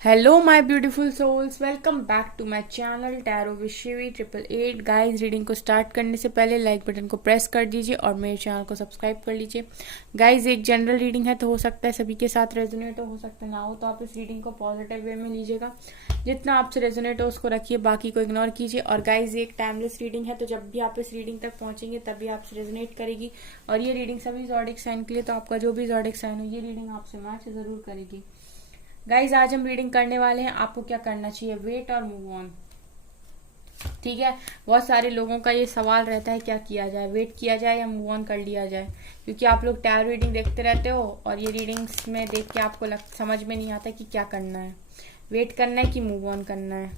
Hello my beautiful souls, welcome back to my channel tarot with Shivi 888। Guys, reading को start करने से पहले like button को press कर दीजिए और मेरे चैनल को सब्सक्राइब कर लीजिए। गाइस, एक जनरल रीडिंग है तो हो सकता है सभी के साथ रेजोनेट हो सकता है ना हो, तो आप इस रीडिंग को पॉजिटिव वे में लीजिएगा। जितना आपसे रेजोनेट हो उसको रखिए, बाकी को इग्नोर कीजिए। और गाइस, ये एक टाइमलेस रीडिंग है, तो जब भी आप इस रीडिंग तक पहुंचेंगे तभी आपसे रेजोनेट करेगी। और ये रीडिंग सभी ज़ोडिक साइन के लिए, तो आपका जो भी ज़ोडिक साइन हो ये रीडिंग आपसे मैच जरूर करेगी। गाइज, आज हम रीडिंग करने वाले हैं आपको क्या करना चाहिए, वेट और मूव ऑन। ठीक है, बहुत सारे लोगों का ये सवाल रहता है क्या किया जाए, वेट किया जाए या मूव ऑन कर लिया जाए। क्योंकि आप लोग टैरो रीडिंग देखते रहते हो और ये रीडिंग्स में देख के आपको समझ में नहीं आता कि क्या करना है, वेट करना है कि मूव ऑन करना है।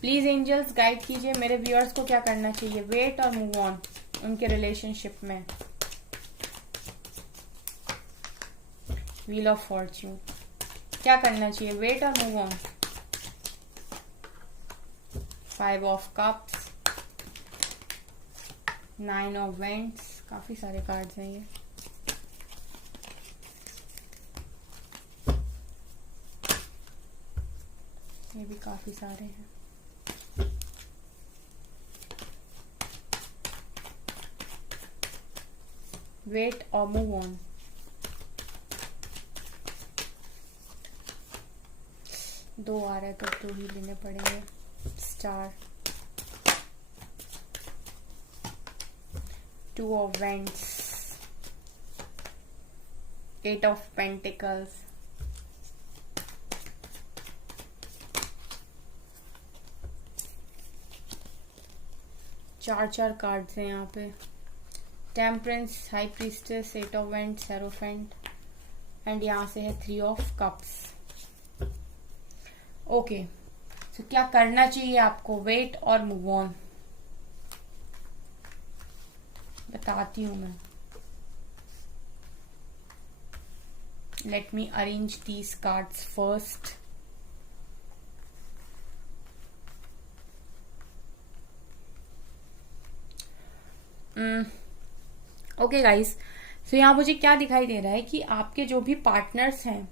प्लीज एंजल्स गाइड कीजिए मेरे व्यूअर्स को क्या करना चाहिए, वेट और मूव ऑन उनके रिलेशनशिप में। व्हील ऑफ फॉर्च्यून, क्या करना चाहिए, वेट और move on. 5 of cups, 9 of vents, काफी सारे कार्ड्स हैं ये। ये भी काफी सारे हैं। वेट और मूव ऑन। दो आ रहे तो 2 ही लेने पड़ेंगे। Star, 2 of vents, 8 of pentacles, चार कार्ड्स हैं यहाँ पे। Temperance, high priestess, 8 of vents, hierophant and यहाँ से है 3 ऑफ कप्स। ओके, तो क्या करना चाहिए आपको, वेट और मूव ऑन। बताती हूं मैं। Let me arrange these cards first. Okay guys, तो यहाँ मुझे क्या दिखाई दे रहा है कि आपके जो भी पार्टनर्स हैं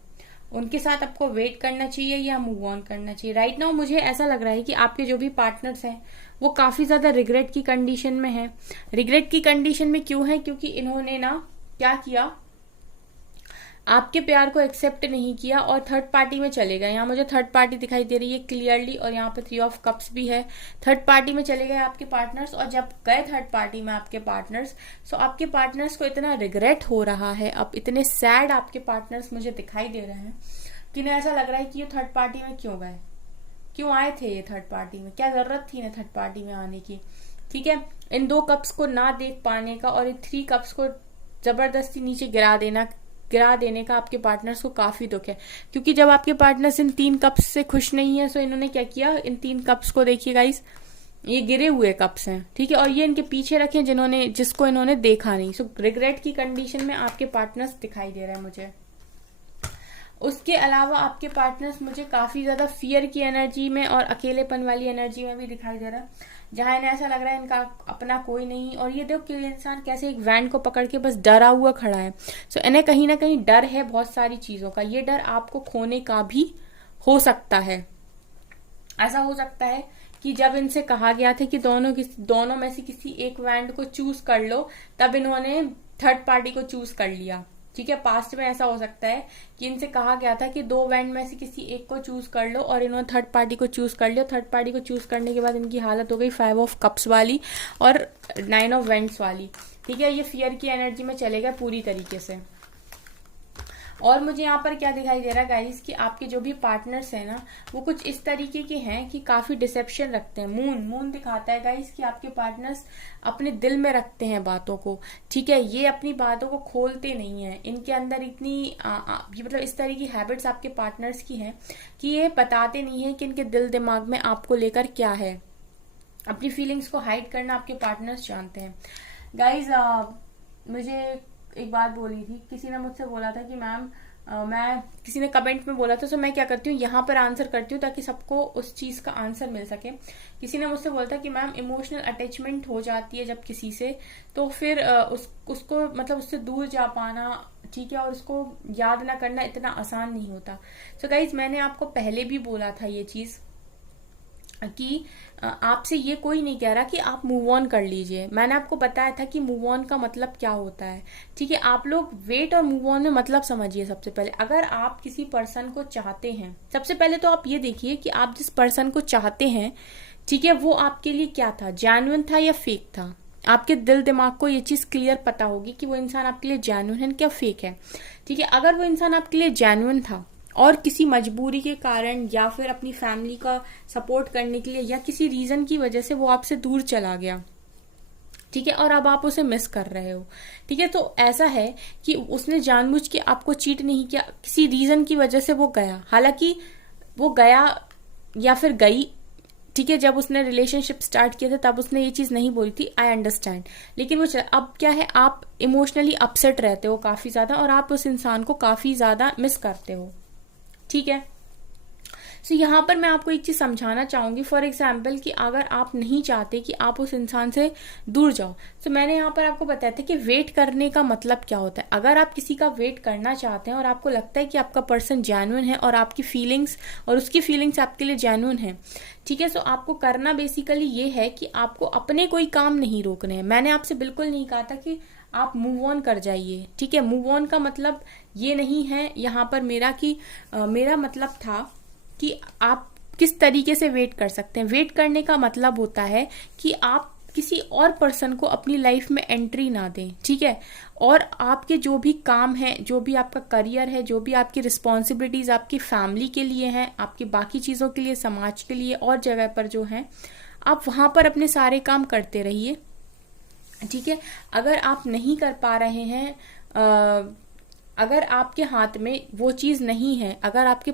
उनके साथ आपको वेट करना चाहिए या मूव ऑन करना चाहिए। राइट नाउ मुझे ऐसा लग रहा है कि आपके जो भी पार्टनर्स हैं वो काफी ज्यादा रिग्रेट की कंडीशन में है। रिग्रेट की कंडीशन में क्यों है, क्योंकि इन्होंने ना क्या किया, आपके प्यार को एक्सेप्ट नहीं किया और थर्ड पार्टी में चले गए। यहाँ मुझे थर्ड पार्टी दिखाई दे रही है क्लियरली, और यहाँ पे 3 ऑफ कप्स भी है। थर्ड पार्टी में चले गए आपके पार्टनर्स, और जब गए थर्ड पार्टी में आपके पार्टनर्स, सो आपके पार्टनर्स को इतना रिग्रेट हो रहा है, अब इतने सैड आपके पार्टनर्स मुझे दिखाई दे रहे हैं कि इन्हें ऐसा लग रहा है कि ये थर्ड पार्टी में क्यों गए, क्यों आए थे ये थर्ड पार्टी में, क्या जरूरत थी इन्हें थर्ड पार्टी में आने की। ठीक है, इन 2 कप्स को ना देख पाने का और इन 3 कप्स को जबरदस्ती नीचे गिरा देने का आपके पार्टनर्स को काफी दुख है। क्योंकि जब आपके पार्टनर्स इन 3 कप्स से खुश नहीं है, तो इन्होंने क्या किया, इन 3 कप्स को देखिए गाइस, ये गिरे हुए कप्स हैं। ठीक है, और ये इनके पीछे रखे जिसको इन्होंने देखा नहीं। सो रिग्रेट की कंडीशन में आपके पार्टनर्स दिखाई दे रहे हैं मुझे। उसके अलावा आपके पार्टनर्स मुझे काफी ज्यादा फियर की एनर्जी में और अकेलेपन वाली एनर्जी में भी दिखाई दे रहा है, जहां इन्हें ऐसा लग रहा है इनका अपना कोई नहीं। और ये देखो कि इंसान कैसे एक वैन को पकड़ के बस डरा हुआ खड़ा है। सो इन्हें कहीं ना कहीं डर है बहुत सारी चीजों का। ये डर आपको खोने का भी हो सकता है। ऐसा हो सकता है कि जब इनसे कहा गया था कि दोनों में से किसी एक वैन को चूज कर लो, तब इन्होंने थर्ड पार्टी को चूज कर लिया। ठीक है, पास्ट में ऐसा हो सकता है कि इनसे कहा गया था कि 2 वैन में से किसी एक को चूज कर लो, और इन्होंने थर्ड पार्टी को चूज कर लिया। थर्ड पार्टी को चूज करने के बाद इनकी हालत हो गई 5 ऑफ कप्स वाली और 9 ऑफ वेंट्स वाली। ठीक है, ये फियर की एनर्जी में चले गए पूरी तरीके से। और मुझे यहाँ पर क्या दिखाई दे रहा है गाइस, कि आपके जो भी पार्टनर्स हैं ना, वो कुछ इस तरीके के हैं कि काफी डिसेप्शन रखते हैं। मून दिखाता है गाइस कि आपके पार्टनर्स अपने दिल में रखते हैं बातों को। ठीक है, ये अपनी बातों को खोलते नहीं है। इनके अंदर इतनी मतलब इस तरह की हैबिट्स आपके पार्टनर्स की हैं कि ये बताते नहीं है कि इनके दिल दिमाग में आपको लेकर क्या है। अपनी फीलिंग्स को हाइड करना आपके पार्टनर्स जानते हैं। गाइज, मुझे एक बात बोली थी, किसी ने मुझसे बोला था कि मैम मैं किसी ने कमेंट में बोला था, तो मैं क्या करती हूँ यहाँ पर आंसर करती हूँ ताकि सबको उस चीज का आंसर मिल सके। किसी ने मुझसे बोला था कि मैम इमोशनल अटैचमेंट हो जाती है जब किसी से, तो फिर उसको मतलब उससे दूर जा पाना, ठीक है, और उसको याद ना करना इतना आसान नहीं होता। सो गाइज, मैंने आपको पहले भी बोला था ये चीज कि आपसे ये कोई नहीं कह रहा कि आप मूव ऑन कर लीजिए। मैंने आपको बताया था कि मूव ऑन का मतलब क्या होता है, ठीक है। आप लोग वेट और मूव ऑन में मतलब समझिए। सबसे पहले अगर आप किसी पर्सन को चाहते हैं, सबसे पहले तो आप ये देखिए कि आप जिस पर्सन को चाहते हैं, ठीक है, वो आपके लिए क्या था, जेन्युइन था या फेक था। आपके दिल दिमाग को ये चीज क्लियर पता होगी कि वो इंसान आपके लिए जेन्युइन है क्या फेक है, ठीक है। अगर वो इंसान आपके लिए जेन्युइन था और किसी मजबूरी के कारण या फिर अपनी फैमिली का सपोर्ट करने के लिए या किसी रीजन की वजह से वो आपसे दूर चला गया, ठीक है, और अब आप उसे मिस कर रहे हो, ठीक है, तो ऐसा है कि उसने जानबूझ के आपको चीट नहीं किया, किसी रीजन की वजह से वो गया। हालांकि वो गया या फिर गई, ठीक है, जब उसने रिलेशनशिप स्टार्ट किया था तब उसने ये चीज नहीं बोली थी, आई अंडरस्टैंड, लेकिन वो अब क्या है, आप इमोशनली अपसेट रहते हो काफी ज्यादा और आप उस इंसान को काफी ज्यादा मिस करते हो, ठीक है। सो यहाँ पर मैं आपको एक चीज समझाना चाहूंगी। फॉर एग्जाम्पल कि अगर आप नहीं चाहते कि आप उस इंसान से दूर जाओ, तो मैंने यहाँ पर आपको बताया था कि वेट करने का मतलब क्या होता है। अगर आप किसी का वेट करना चाहते हैं और आपको लगता है कि आपका पर्सन जेन्युइन है और आपकी फीलिंग्स और उसकी फीलिंग्स आपके लिए जेन्युइन है, ठीक है, सो आपको करना बेसिकली ये है कि आपको अपने कोई काम नहीं रोकने हैं। मैंने आपसे बिल्कुल नहीं कहा था कि आप मूव ऑन कर जाइए, ठीक है। मूव ऑन का मतलब ये नहीं है यहाँ पर मेरा कि मेरा मतलब था कि आप किस तरीके से वेट कर सकते हैं। वेट करने का मतलब होता है कि आप किसी और पर्सन को अपनी लाइफ में एंट्री ना दें, ठीक है, और आपके जो भी काम है, जो भी आपका करियर है, जो भी आपकी रिस्पॉन्सिबिलिटीज आपकी फैमिली के लिए हैं, आपकी बाकी चीजों के लिए, समाज के लिए और जगह पर जो है, आप वहां पर अपने सारे काम करते रहिए, ठीक है। अगर आप नहीं कर पा रहे हैं, अगर आपके हाथ में वो चीज नहीं है, अगर आपके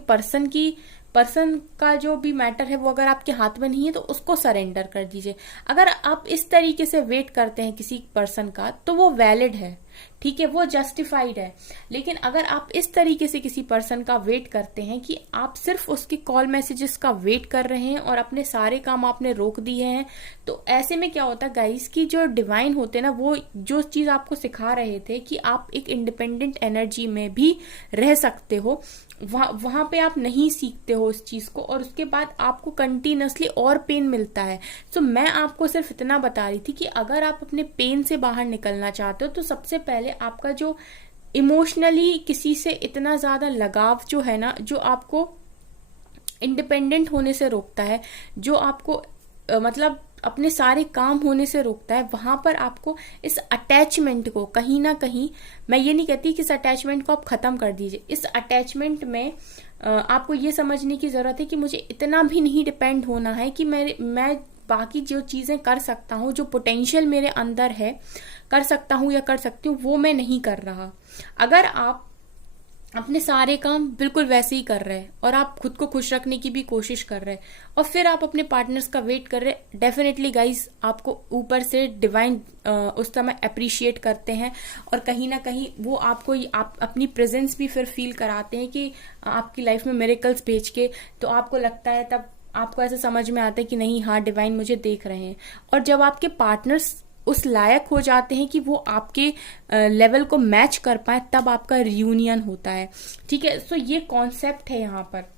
पर्सन का जो भी मैटर है वो अगर आपके हाथ में नहीं है, तो उसको सरेंडर कर दीजिए। अगर आप इस तरीके से वेट करते हैं किसी पर्सन का, तो वो वैलिड है, ठीक है, वो जस्टिफाइड है। लेकिन अगर आप इस तरीके से किसी पर्सन का वेट करते हैं कि आप सिर्फ उसके कॉल मैसेजेस का वेट कर रहे हैं और अपने सारे काम आपने रोक दिए हैं, तो ऐसे में क्या होता है गाइस कि जो डिवाइन होते हैं ना, वो जो चीज आपको सिखा रहे थे कि आप एक इंडिपेंडेंट एनर्जी में भी रह सकते हो, वहां पे आप नहीं सीखते हो उस चीज को, और उसके बाद आपको कंटिन्यूसली और पेन मिलता है। तो मैं आपको सिर्फ इतना बता रही थी कि अगर आप अपने पेन से बाहर निकलना चाहते हो, तो सबसे पहले आपका जो इमोशनली किसी से इतना ज्यादा लगाव जो है ना, जो आपको इंडिपेंडेंट होने से रोकता है, जो आपको मतलब अपने सारे काम होने से रोकता है, वहां पर आपको इस अटैचमेंट को कहीं ना कहीं, मैं ये नहीं कहती कि इस अटैचमेंट को आप खत्म कर दीजिए, इस अटैचमेंट में आपको ये समझने की जरूरत है कि मुझे इतना भी नहीं डिपेंड होना है कि मैं बाकी जो चीजें कर सकता हूँ, जो पोटेंशियल मेरे अंदर है कर सकता हूँ या कर सकती हूँ, वो मैं नहीं कर रहा। अगर आप अपने सारे काम बिल्कुल वैसे ही कर रहे हैं और आप खुद को खुश रखने की भी कोशिश कर रहे हैं और फिर आप अपने पार्टनर्स का वेट कर रहे हैं, डेफिनेटली गाइस आपको ऊपर से डिवाइन उस समय अप्रिशिएट करते हैं और कहीं ना कहीं वो आपको आप अपनी प्रेजेंस भी फिर फील कराते हैं कि आपकी लाइफ में मिरेकल्स भेज के, तो आपको लगता है, तब आपको ऐसा समझ में आता है कि नहीं, हाँ, डिवाइन मुझे देख रहे हैं। और जब आपके पार्टनर्स उस लायक हो जाते हैं कि वो आपके लेवल को मैच कर पाए, तब आपका रियूनियन होता है, ठीक है। सो ये कॉन्सेप्ट है। यहाँ पर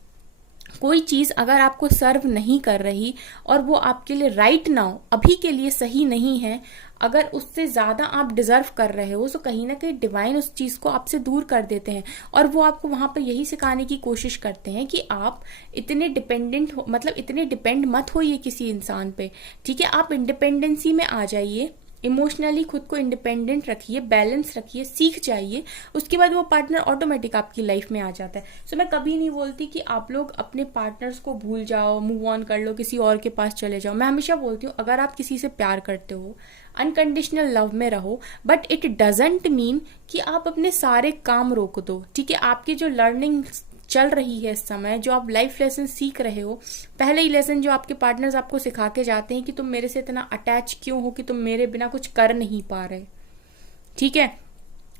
कोई चीज अगर आपको सर्व नहीं कर रही और वो आपके लिए राइट नाउ अभी के लिए सही नहीं है, अगर उससे ज्यादा आप डिजर्व कर रहे हो, तो कहीं ना कहीं डिवाइन उस चीज को आपसे दूर कर देते हैं और वो आपको वहां पर यही सिखाने की कोशिश करते हैं कि आप इतने डिपेंडेंट हो, मतलब इतने डिपेंड मत होइए किसी इंसान पे, ठीक है। आप इंडिपेंडेंसी में आ जाइए, इमोशनली खुद को इंडिपेंडेंट रखिए, बैलेंस रखिए, सीख जाइए, उसके बाद वो पार्टनर ऑटोमेटिक आपकी लाइफ में आ जाता है। सो मैं कभी नहीं बोलती कि आप लोग अपने पार्टनर्स को भूल जाओ, मूव ऑन कर लो, किसी और के पास चले जाओ। मैं हमेशा बोलती हूँ अगर आप किसी से प्यार करते हो, अनकंडीशनल लव में रहो, बट इट डजंट मीन कि आप अपने सारे काम रोक दो, ठीक है। आपकी जो लर्निंग चल रही है इस समय, जो आप लाइफ लेसन सीख रहे हो, पहले ही लेसन जो आपके पार्टनर्स आपको सिखा के जाते हैं कि तुम मेरे से इतना अटैच क्यों हो कि तुम मेरे बिना कुछ कर नहीं पा रहे, ठीक है।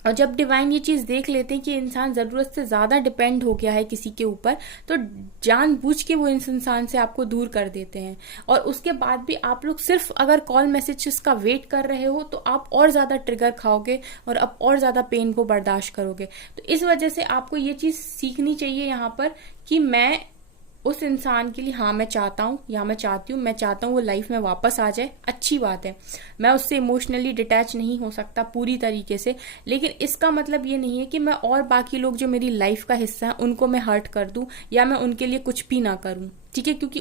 और जब डिवाइन ये चीज देख लेते हैं कि इंसान जरूरत से ज्यादा डिपेंड हो गया है किसी के ऊपर, तो जानबूझ के वो इस इंसान से आपको दूर कर देते हैं। और उसके बाद भी आप लोग सिर्फ अगर कॉल मैसेजेस का वेट कर रहे हो तो आप और ज्यादा ट्रिगर खाओगे और अब और ज्यादा पेन को बर्दाश्त करोगे। तो इस वजह से आपको ये चीज सीखनी चाहिए यहाँ पर कि मैं उस इंसान के लिए, हाँ मैं चाहता हूँ या मैं चाहती हूँ, मैं चाहता हूँ वो लाइफ में वापस आ जाए, अच्छी बात है। मैं उससे इमोशनली डिटैच नहीं हो सकता पूरी तरीके से, लेकिन इसका मतलब ये नहीं है कि मैं और बाकी लोग जो मेरी लाइफ का हिस्सा है उनको मैं हर्ट कर दूं या मैं उनके लिए कुछ भी ना करूं, ठीक है, क्योंकि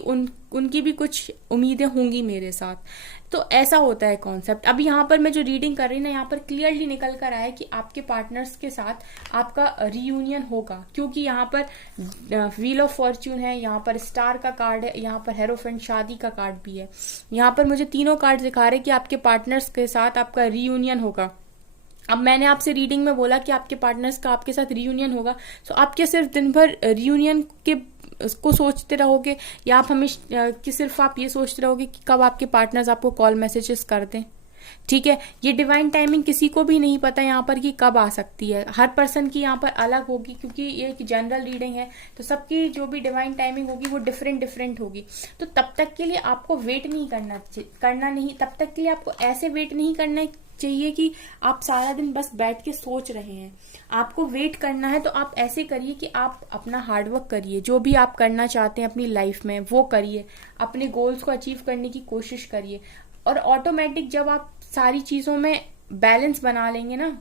उनकी भी कुछ उम्मीदें होंगी मेरे साथ। तो ऐसा होता है कॉन्सेप्ट। अब यहाँ पर मैं जो रीडिंग कर रही ना, यहाँ पर क्लियरली निकल कर आया है कि आपके पार्टनर्स के साथ आपका रियूनियन होगा, क्योंकि यहाँ पर व्हील ऑफ फॉर्च्यून है, यहाँ पर स्टार का कार्ड है, यहाँ पर हेरोफेंट शादी का कार्ड भी है। यहाँ पर मुझे तीनों कार्ड दिखा रहे हैं कि आपके पार्टनर्स के साथ आपका रियूनियन होगा। अब मैंने आपसे रीडिंग में बोला कि आपके पार्टनर्स का आपके साथ रियूनियन होगा, तो आप क्या सिर्फ दिन भर रियूनियन के उसको सोचते रहोगे, या आप हमेशा कि सिर्फ आप ये सोचते रहोगे कि कब आपके पार्टनर्स आपको कॉल मैसेजेस कर दें? ठीक है, ये डिवाइन टाइमिंग किसी को भी नहीं पता यहाँ पर कि कब आ सकती है, हर पर्सन की यहाँ पर अलग होगी, क्योंकि ये एक जनरल रीडिंग है, तो सबकी जो भी डिवाइन टाइमिंग होगी वो डिफरेंट डिफरेंट होगी। तो तब तक के लिए आपको वेट नहीं करना नहीं, तब तक के लिए आपको ऐसे वेट नहीं करना चाहिए कि आप सारा दिन बस बैठ के सोच रहे हैं। आपको वेट करना है तो आप ऐसे करिए कि आप अपना हार्डवर्क करिए, जो भी आप करना चाहते हैं अपनी लाइफ में वो करिए, अपने गोल्स को अचीव करने की कोशिश करिए, और ऑटोमेटिक जब आप सारी चीजों में बैलेंस बना लेंगे ना,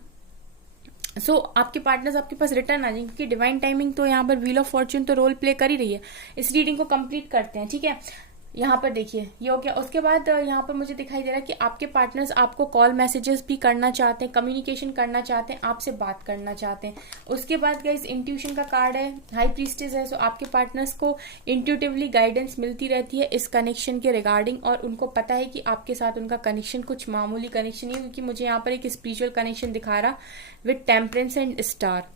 सो आपके पार्टनर्स आपके पास रिटर्न आ जाएंगे, क्योंकि डिवाइन टाइमिंग तो यहाँ पर व्हील ऑफ फॉर्च्यून तो रोल प्ले कर ही रही है। इस रीडिंग को कंप्लीट करते हैं, ठीक है। यहाँ पर देखिए ये हो गया। उसके बाद यहाँ पर मुझे दिखाई दे रहा है कि आपके पार्टनर्स आपको कॉल मैसेजेस भी करना चाहते हैं, कम्युनिकेशन करना चाहते हैं, आपसे बात करना चाहते हैं। उसके बाद गाइस इंट्यूशन का कार्ड है, हाई प्रीस्टेस है, सो आपके पार्टनर्स को इंट्यूटिवली गाइडेंस मिलती रहती है इस कनेक्शन के रिगार्डिंग, और उनको पता है कि आपके साथ उनका कनेक्शन कुछ मामूली कनेक्शन नहीं है, क्योंकि मुझे यहाँ पर एक स्पिरिचुअल कनेक्शन दिखा रहा with temperance and star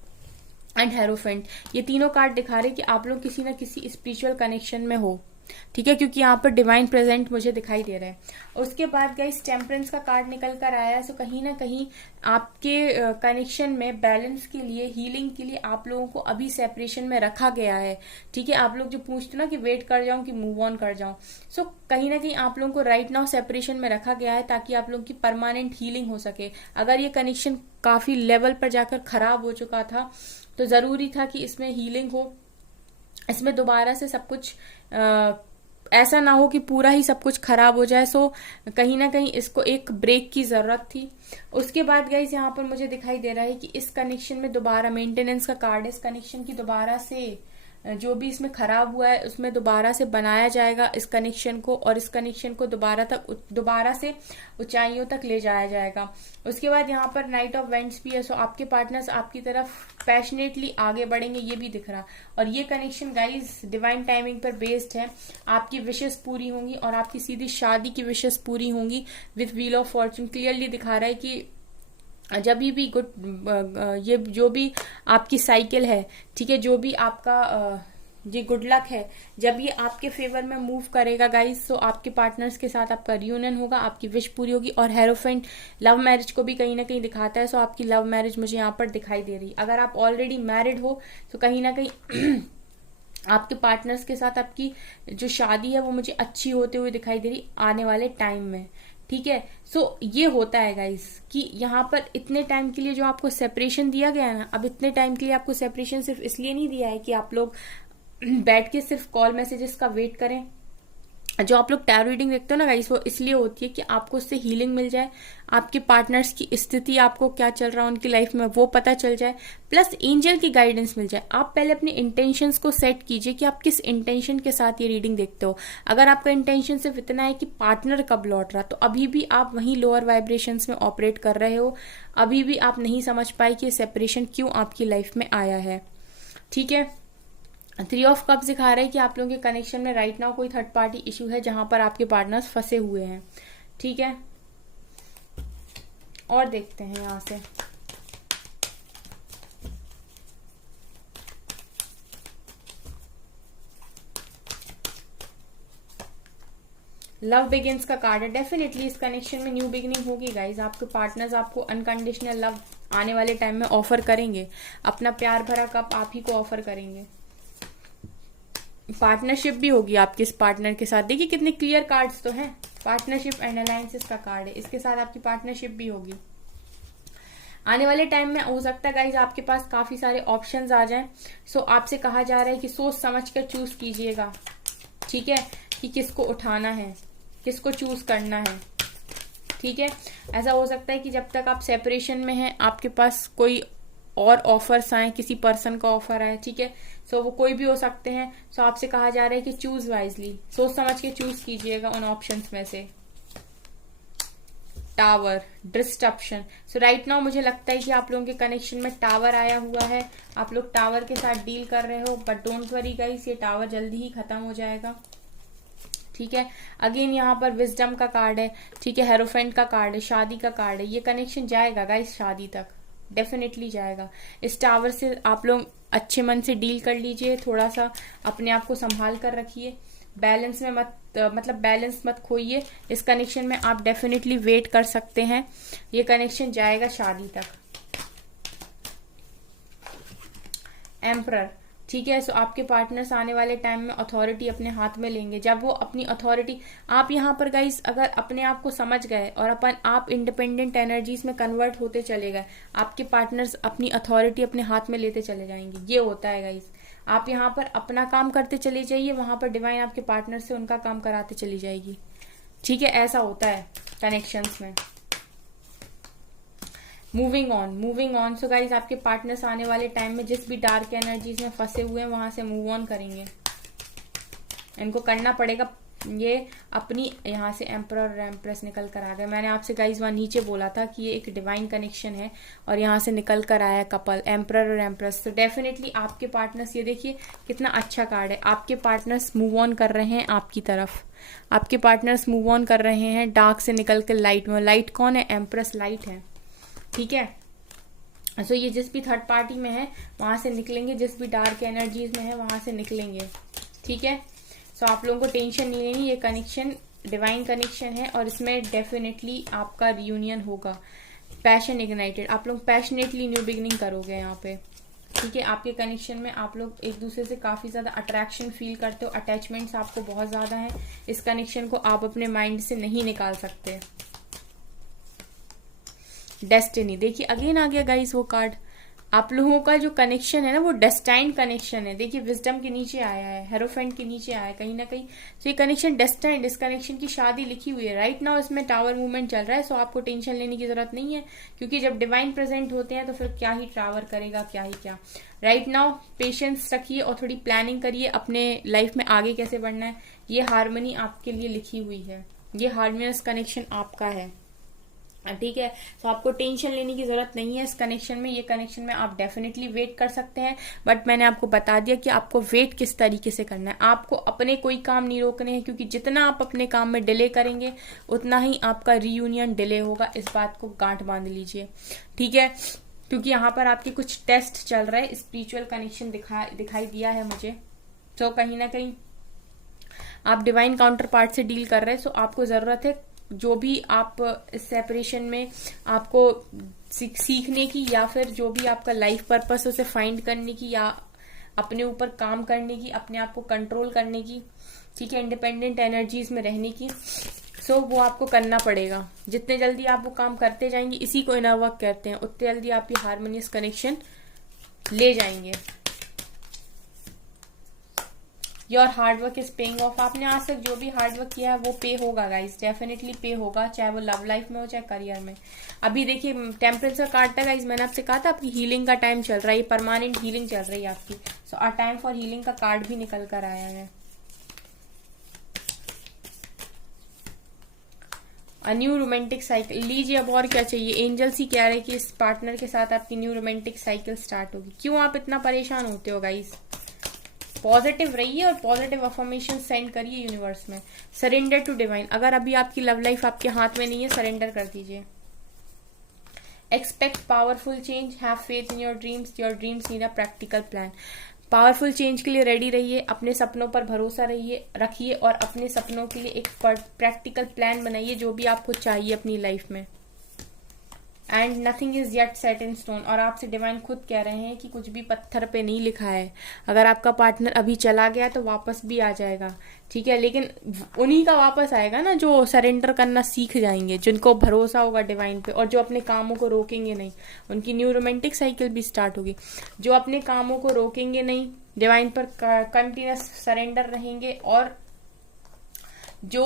and hierophant. ये तीनों कार्ड दिखा रहे कि आप लोग किसी न किसी स्पिरिचुअल कनेक्शन में हो, ठीक है, क्योंकि यहाँ पर डिवाइन प्रेजेंट मुझे दिखाई दे रहा है। उसके बाद गाइस टेम्परेंस का कार्ड निकल कर आया है, सो कहीं ना कहीं आपके कनेक्शन में बैलेंस के लिए, हीलिंग के लिए आप लोगों को अभी सेपरेशन में रखा गया है, ठीक है। आप लोग जो पूछते ना कि वेट कर जाऊं कि मूव ऑन कर जाऊं, सो कहीं ना कहीं आप लोगों को राइट नाउ सेपरेशन में रखा गया है ताकि आप लोगों की परमानेंट हीलिंग हो सके। अगर ये कनेक्शन काफी लेवल पर जाकर खराब हो चुका था तो जरूरी था कि इसमें हीलिंग हो, इसमें दोबारा से सब कुछ ऐसा ना हो कि पूरा ही सब कुछ खराब हो जाए। सो कहीं ना कहीं इसको एक ब्रेक की जरूरत थी। उसके बाद गाइस यहाँ पर मुझे दिखाई दे रहा है कि इस कनेक्शन में दोबारा मेंटेनेंस का कार्ड है, इस कनेक्शन की दोबारा से जो भी इसमें खराब हुआ है उसमें दोबारा से बनाया जाएगा इस कनेक्शन को, और इस कनेक्शन को दोबारा से ऊंचाइयों तक ले जाया जाएगा। उसके बाद यहाँ पर नाइट ऑफ वेंट्स भी है, सो आपके पार्टनर्स आपकी तरफ पैशनेटली आगे बढ़ेंगे, ये भी दिख रहा। और ये कनेक्शन गाइज डिवाइन टाइमिंग पर बेस्ड है, आपकी विशेष पूरी होंगी और आपकी सीधी शादी की विशेष पूरी होंगी with wheel of Fortune. Clearly दिखा रहा है कि जब भी गुड ये जो भी आपकी साइकिल है, ठीक है, जो भी आपका ये गुड लक है, जब ये आपके फेवर में मूव करेगा गाइस, तो आपके पार्टनर्स के साथ आपका रियूनियन होगा, आपकी विश पूरी होगी। और हेरोफेंट लव मैरिज को भी कहीं ना कहीं दिखाता है, सो आपकी लव मैरिज मुझे यहाँ पर दिखाई दे रही। अगर आप ऑलरेडी मैरिड हो तो कहीं ना कहीं आपके पार्टनर्स के साथ आपकी जो शादी है वो मुझे अच्छी होते हुए दिखाई दे रही आने वाले टाइम में, ठीक है। सो ये होता है गाइस कि यहाँ पर इतने टाइम के लिए जो आपको सेपरेशन दिया गया है ना, अब इतने टाइम के लिए आपको सेपरेशन सिर्फ इसलिए नहीं दिया है कि आप लोग बैठ के सिर्फ कॉल मैसेजेस का वेट करें। जो आप लोग टैरो रीडिंग देखते हो ना गाइस, वो इसलिए होती है कि आपको उससे हीलिंग मिल जाए, आपके पार्टनर्स की स्थिति, आपको क्या चल रहा है उनकी लाइफ में वो पता चल जाए, प्लस एंजल की गाइडेंस मिल जाए। आप पहले अपने इंटेंशंस को सेट कीजिए कि आप किस इंटेंशन के साथ ये रीडिंग देखते हो। अगर आपका इंटेंशन सिर्फ इतना है कि पार्टनर कब लौट रहा, तो अभी भी आप वहीं लोअर वाइब्रेशंस में ऑपरेट कर रहे हो, अभी भी आप नहीं समझ पाए कि सेपरेशन क्यों आपकी लाइफ में आया है, ठीक है। 3 ऑफ कप्स दिखा रहे हैं कि आप लोगों के कनेक्शन में राइट नाउ कोई थर्ड पार्टी इश्यू है जहां पर आपके पार्टनर्स फंसे हुए हैं, ठीक है। और देखते हैं यहां से लव बिगिंस का कार्ड है। डेफिनेटली इस कनेक्शन में न्यू बिगिनिंग होगी गाइज। आपके पार्टनर्स आपको अनकंडीशनल लव आने वाले टाइम में ऑफर करेंगे। अपना प्यार भरा कप आप ही को ऑफर करेंगे। पार्टनरशिप भी होगी आपके इस पार्टनर के साथ। देखिए कितने क्लियर कार्ड्स तो हैं। पार्टनरशिप एंड अलायंसेस का कार्ड है, इसके साथ आपकी पार्टनरशिप भी होगी। आने वाले टाइम में हो सकता है गाइज आपके पास काफी सारे ऑप्शंस आ जाएं। सो आपसे कहा जा रहा है कि सोच समझ कर चूज कीजिएगा, ठीक है, कि किसको उठाना है, किसको चूज करना है, ठीक है। ऐसा हो सकता है कि जब तक आप सेपरेशन में हैं आपके पास कोई और ऑफर्स आए, किसी पर्सन का ऑफर आए, ठीक है। सो वो कोई भी हो सकते हैं। सो आपसे कहा जा रहा है कि चूज वाइजली, सोच समझ के चूज कीजिएगा उन ऑप्शंस में से। Tower, disruption. So right now मुझे लगता है कि आप लोगों के कनेक्शन में टावर आया हुआ है। आप लोग टावर के साथ डील कर रहे हो, बट डोंट वरी गाइस, ये टावर जल्दी ही खत्म हो जाएगा, ठीक है। अगेन यहाँ पर विजडम का कार्ड है, ठीक है, हेरोफेंट का कार्ड है, शादी का कार्ड है। ये कनेक्शन जाएगा गाइस शादी तक, डेफिनेटली जाएगा। इस टावर से आप लोग अच्छे मन से डील कर लीजिए, थोड़ा सा अपने आप को संभाल कर रखिए, बैलेंस में मत मतलब बैलेंस मत खोइए। इस कनेक्शन में आप डेफिनेटली वेट कर सकते हैं, ये कनेक्शन जाएगा शादी तक। एम्परर, ठीक है। सो आपके पार्टनर्स आने वाले टाइम में अथॉरिटी अपने हाथ में लेंगे। जब वो अपनी अथॉरिटी, आप यहाँ पर गाइस अगर अपने आप को समझ गए और आप इंडिपेंडेंट एनर्जीज में कन्वर्ट होते चले गए, आपके पार्टनर्स अपनी अथॉरिटी अपने हाथ में लेते चले जाएंगे। ये होता है गाइस। आप यहाँ पर अपना काम करते चले जाइए, वहां पर डिवाइन आपके पार्टनर से उनका काम कराते चली जाएगी, ठीक है। ऐसा होता है कनेक्शंस में। Moving on. सो गाइज आपके पार्टनर्स आने वाले टाइम में जिस भी डार्क एनर्जीज में फंसे हुए हैं वहां से मूव ऑन करेंगे। इनको करना पड़ेगा। ये अपनी यहाँ से एम्परर और एम्प्रेस निकल कर आ गए। मैंने आपसे गाइज वहां नीचे बोला था कि ये एक डिवाइन कनेक्शन है और यहाँ से निकल कर आया कपल, एम्परर और एम्प्रेस। तो डेफिनेटली आपके पार्टनर्स, ये देखिए कितना अच्छा कार्ड है, आपके पार्टनर्स मूव ऑन कर रहे हैं आपकी तरफ। आपके पार्टनर्स मूव ऑन कर रहे हैं डार्क से निकल कर लाइट में। लाइट कौन है? एम्प्रेस लाइट है, ठीक है। सो ये जिस भी थर्ड पार्टी में है वहां से निकलेंगे, जिस भी डार्क एनर्जीज में है वहां से निकलेंगे, ठीक है। सो आप लोगों को टेंशन नहीं लेनी, ये कनेक्शन डिवाइन कनेक्शन है और इसमें डेफिनेटली आपका रियूनियन होगा। पैशन इग्नाइटेड, आप लोग पैशनेटली न्यू बिगिनिंग करोगे यहाँ पे, ठीक है। आपके कनेक्शन में आप लोग एक दूसरे से काफी ज्यादा अट्रैक्शन फील करते हो, अटैचमेंट्स आपको बहुत ज्यादा है। इस कनेक्शन को आप अपने माइंड से नहीं निकाल सकते। डेस्टिनी, देखिए अगेन आ गया गाइस वो कार्ड। आप लोगों का जो कनेक्शन है ना वो डेस्टाइन्ड कनेक्शन है। देखिए विजडम के नीचे आया है, हेरोफेंट के नीचे आया है कहीं ना कहीं। तो ये कनेक्शन डेस्टाइन्ड, इस कनेक्शन की शादी लिखी हुई है। राइट नाउ इसमें टावर मूवमेंट चल रहा है, सो आपको टेंशन लेने की जरूरत नहीं है, क्योंकि जब डिवाइन प्रेजेंट होते हैं तो फिर क्या ही टावर करेगा, क्या ही क्या। राइट नाउ पेशेंस रखिए और थोड़ी प्लानिंग करिए अपने लाइफ में आगे कैसे बढ़ना है। ये हार्मनी आपके लिए लिखी हुई है, ये हार्मोनियस कनेक्शन आपका है, ठीक है। तो आपको टेंशन लेने की जरूरत नहीं है इस कनेक्शन में। ये कनेक्शन में आप डेफिनेटली वेट कर सकते हैं, बट मैंने आपको बता दिया कि आपको वेट किस तरीके से करना है। आपको अपने कोई काम नहीं रोकने हैं, क्योंकि जितना आप अपने काम में डिले करेंगे उतना ही आपका रीयूनियन डिले होगा। इस बात को गांठ बांध लीजिए, ठीक है, क्योंकि यहाँ पर आपके कुछ टेस्ट चल रहे हैं। स्पिरिचुअल कनेक्शन दिखाई दिया है मुझे। तो कहीं ना कहीं आप डिवाइन काउंटर पार्ट से डील कर रहे हैं। सो आपको जरूरत है जो भी आप इस सेपरेशन में आपको सीखने की, या फिर जो भी आपका लाइफ पर्पस उसे फाइंड करने की, या अपने ऊपर काम करने की, अपने आप को कंट्रोल करने की, ठीक है, इंडिपेंडेंट एनर्जीज में रहने की। सो वो आपको करना पड़ेगा। जितने जल्दी आप वो काम करते जाएंगे, इसी को इनर वर्क कहते हैं, उतने जल्दी आप ये हार्मोनियस कनेक्शन ले जाएंगे। Your hard work is paying off. आपने आज तक जो भी हार्डवर्क किया है वो पे होगा गाइस, डेफिनेटली पे होगा, चाहे वो लव लाइफ में हो चाहे करियर में। अभी देखिए टेम्परेचर का कार्ड था गाइस, मैंने आपसे कहा था आपकी हीलिंग का टाइम चल रहा है, परमानेंट हीलिंग चल रही है आपकी। सो अ टाइम फॉर हीलिंग का कार्ड भी निकल कर आया है। अ न्यू रोमांटिक साइकिल लीजिए। अब और क्या चाहिए? एंजल्स ही कह रहे कि इस पार्टनर के साथ आपकी न्यू रोमांटिक साइकिल स्टार्ट होगी। क्यों आप इतना परेशान होते हो गाइस? पॉजिटिव रहिए और पॉजिटिव अफर्मेशन सेंड करिए यूनिवर्स में। Surrender to divine. अगर अभी आपकी लव लाइफ आपके हाथ में नहीं है, सरेंडर कर दीजिए। Expect powerful change, have faith in your dreams need a practical plan. Powerful change के लिए रेडी रहिए, अपने सपनों पर भरोसा रखिए और अपने सपनों के लिए एक प्रैक्टिकल प्लान बनाइए जो भी आपको चाहिए अपनी लाइफ में। And nothing is yet set in stone, और आपसे डिवाइन खुद कह रहे हैं कि कुछ भी पत्थर पे नहीं लिखा है। अगर आपका पार्टनर अभी चला गया तो वापस भी आ जाएगा, ठीक है, लेकिन उन्हीं का वापस आएगा ना जो सरेंडर करना सीख जाएंगे, जिनको भरोसा होगा डिवाइन पे और जो अपने कामों को रोकेंगे नहीं। उनकी न्यू रोमांटिक साइकिल भी स्टार्ट होगी। जो अपने कामों को रोकेंगे नहीं, डिवाइन पर कंटिन्यूस सरेंडर रहेंगे और जो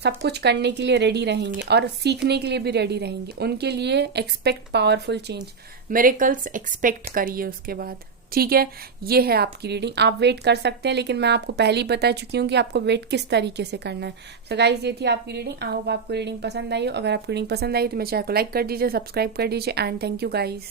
सब कुछ करने के लिए रेडी रहेंगे और सीखने के लिए भी रेडी रहेंगे, उनके लिए expect powerful change, miracles expect करिए उसके बाद, ठीक है। ये है आपकी रीडिंग, आप वेट कर सकते हैं, लेकिन मैं आपको पहले ही बता चुकी हूँ कि आपको वेट किस तरीके से करना है। सो गाइज, ये थी आपकी रीडिंग। आई होप आपको रीडिंग पसंद आई हो। अगर आपको रीडिंग पसंद आई तो मेरे चैनल को लाइक कर दीजिए, सब्सक्राइब कर दीजिए एंड थैंक यू गाइज।